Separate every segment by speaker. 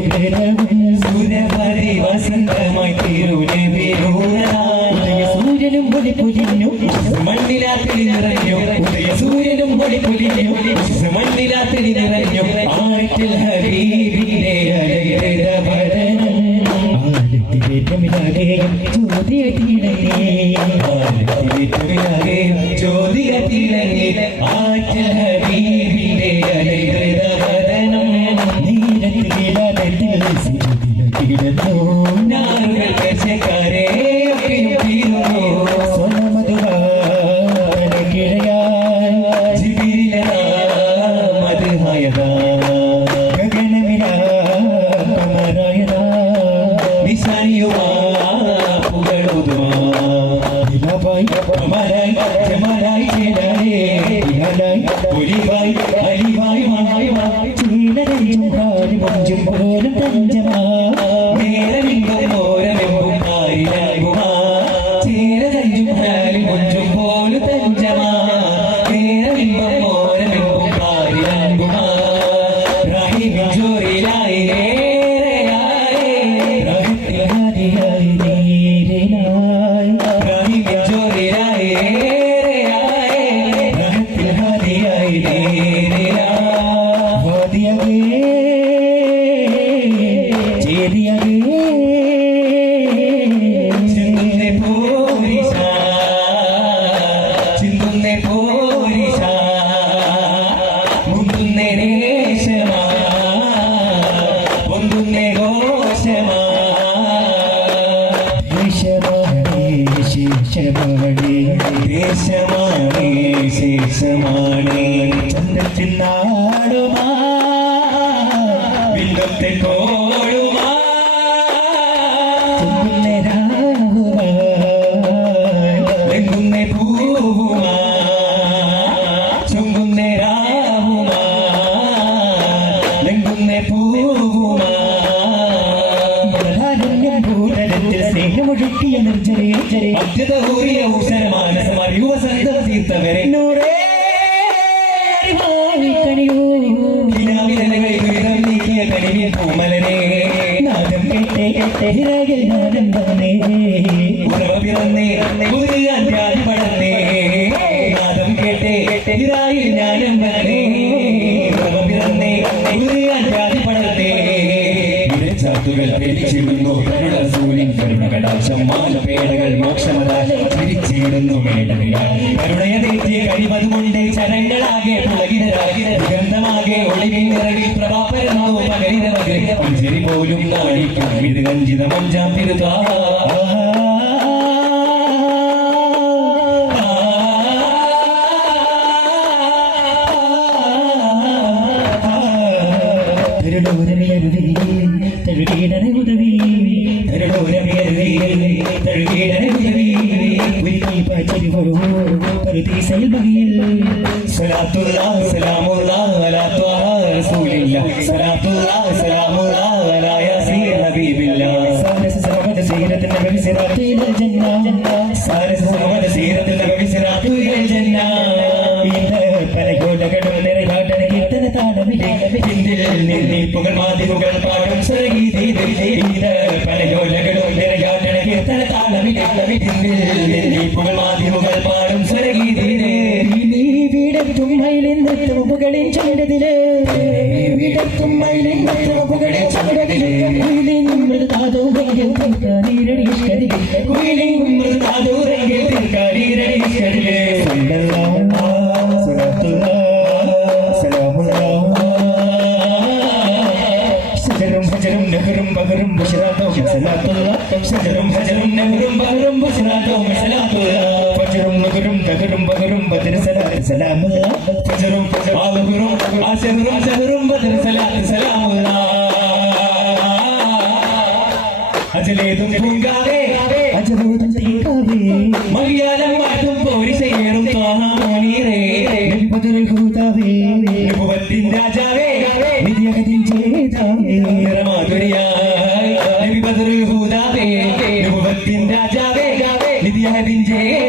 Speaker 1: da da da പോലും തഞ്ചമാ. നേരമിങ്കം മോരമെമ്പും കാരിലാകുമാ ചേരതഞ്ചും കാലുമഞ്ചും പോലും തഞ്ചമാ. നേരമിങ്കം മോരമെമ്പും കാരിലാകുമാ റഹിമിൻ ജോറിലായി നേരെയായി റഹിത്തിൽ ഹരിയായി ശേഷമാണേ ചന്ദ്രത്തിൻ നാടുമാ. വില്ലത്തെ കോടുമാ വെങ്കുന്നെ പൂവുമാ. ചുങ്കുന്നെ രാവുമാ. വെങ്കുന്നെ പൂവുമാ. സ്നേഹമൊഴുക്കിയ നിർജരേ അദ്ഭുത ഊരിയ ഊഷരമാനസം അറിയുവ സന്തം തീർത്തവരെ സ്നേഹിതയിൽ ഞാനെന്തേ പിറന്നേ
Speaker 2: പുതിയ തിരിച്ചിടുന്നു കരുണസൂര്യൻ കരുണ കടാക്ഷം പോലും നാണിക്കാം ഇത് കഞ്ചിത
Speaker 1: മഞ്ചാ in പുകടിച്ചവിടതിലേ വിടർക്കും മൈലിംഗത്തിനോ പുകടിച്ചവിടതിലേ കുയിലിംഗും മൃതാതോ രംഗം
Speaker 2: തീർക്കാരീരണീഷ്കരിലേ കുയിലിംഗും മൃതാതോ രംഗം തീർക്കാരീരണീഷ്കരിലേ نهرم بغرم بشراتهم صلاة الله شجرم هجرم نهرم بغرم بشراتهم صلاة الله കഹറും ബഹറും ബദർ സലാത്ത് സലാം ഫജറും ആലഹുറും ആശഹറും ശഹറും ബദർ സലാത്ത് സലാം അജലേതും പൂങ്കാവേ
Speaker 1: അജലേതും പൂങ്കാവേ
Speaker 2: മലയാളം മാറ്റും പോരി ചെയ്യറും താഹാമണീറേ
Speaker 1: ബദറിൽ ഹൂതാവേ
Speaker 2: നബുവത്തിൻ രാജാവേ
Speaker 1: നിധിയകതിൻ ചേതാവേ
Speaker 2: നിറമാധുരിയായി നബി ബദറിൽ ഹൂതാവേ നബുവത്തിൻ രാജാവേ നിധിയകതിൻ ചേതാവേ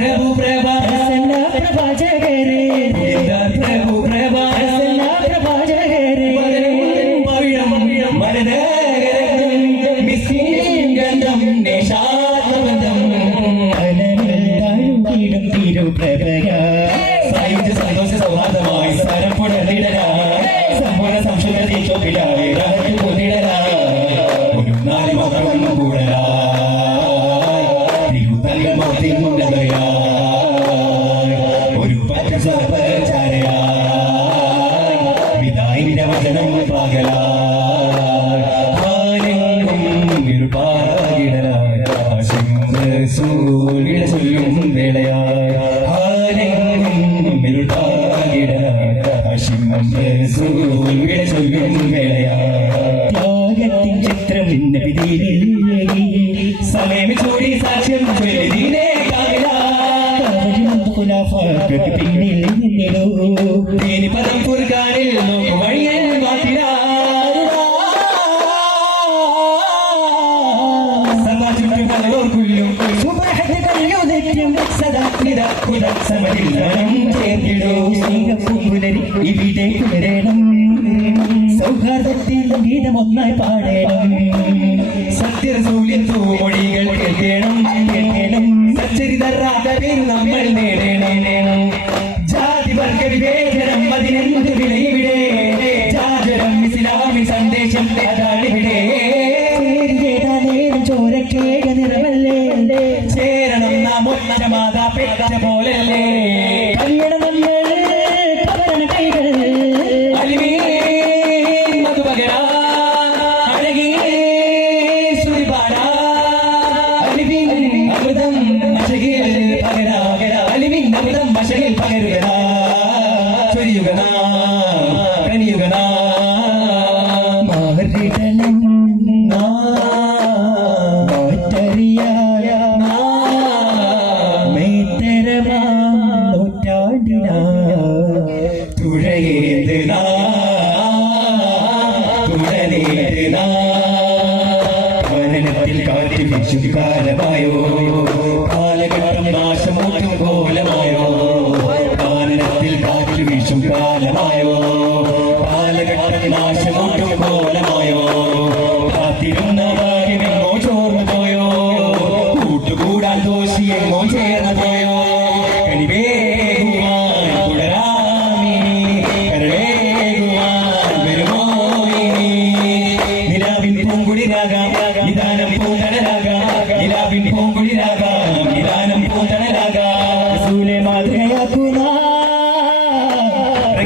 Speaker 2: prego, prego. ത്യാഗത്തിൻ ചിത്രം സമയം ചൂടി സാക്ഷ്യം പിന്നിൽ പദം നോക്കു വഴിയൻ സമാജും പലവർക്കുള്ളും
Speaker 1: സൗഹാർദ്ദത്തിൽ ഗീതം ഒന്നായി പാടേണം
Speaker 2: സത്യസൂര്യൻ തൂമൊഴികൾ കേൾക്കണം. കേൾക്കണം. സച്ചരിതറാത്ത പേര് നമ്മൾ നേടണം ജാതി വർഗ വിവേചനം അതിനെന്ത് വിലയിവിടെ? ജാജരം ഇസ്ലാമി സന്ദേശം അതാണിവിടെ
Speaker 1: ചോരക്കേക നിറമല്ലേ?
Speaker 2: ചേരണം നാം ഒറ്റ മാതാ പെറ്റ പോലല്ലേ
Speaker 1: കല്യാണം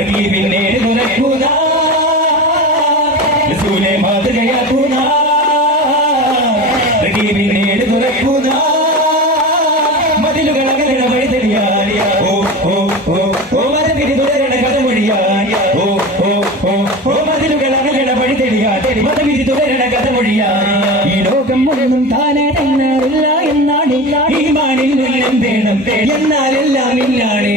Speaker 2: റഹീമിൻ നേര് തുറക്കുക റസൂലെ മാതൃകയാക്കുക റഹീമിൻ നേര് തുറക്കുക മതിലുകൾ തെളിയാൻ ഓ ഓ ഓ ഓ മതവിധി തുടരണ ഓ ഓ ഓ ഓ മതിലുകൾ അകലണ വഴി തെളിയാൻ മതവിധി തുടരണ കഥ മൊഴിയാൻ
Speaker 1: ഈ ലോകം ഒന്നും താനെ തന്നാറില്ല എന്നാണ്
Speaker 2: ഈ എന്നാലെല്ലാം ഇല്ലാണേ.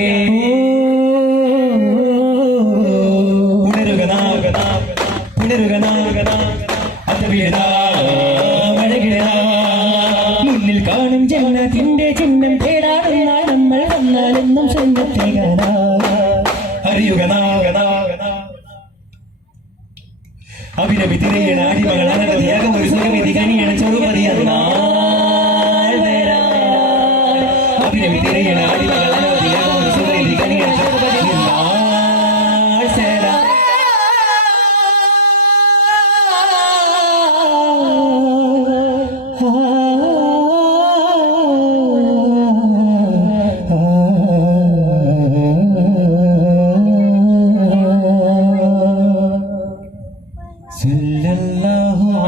Speaker 2: കനിയണ ചെറുപതി അഭിനവി തിരയണ അടിമകൾ അനവധിയാകും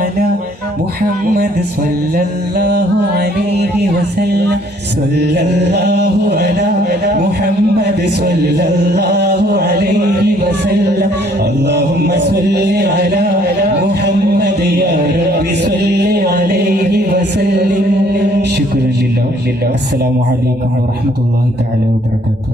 Speaker 2: على محمد صلى الله عليه وسلم. صلى الله على محمد صلى الله عليه وسلم. اللهم صل على محمد يا رب. صل عليه وسلم.
Speaker 1: شكرا لله. السلام عليكم ورحمة الله تعالى وبركاته.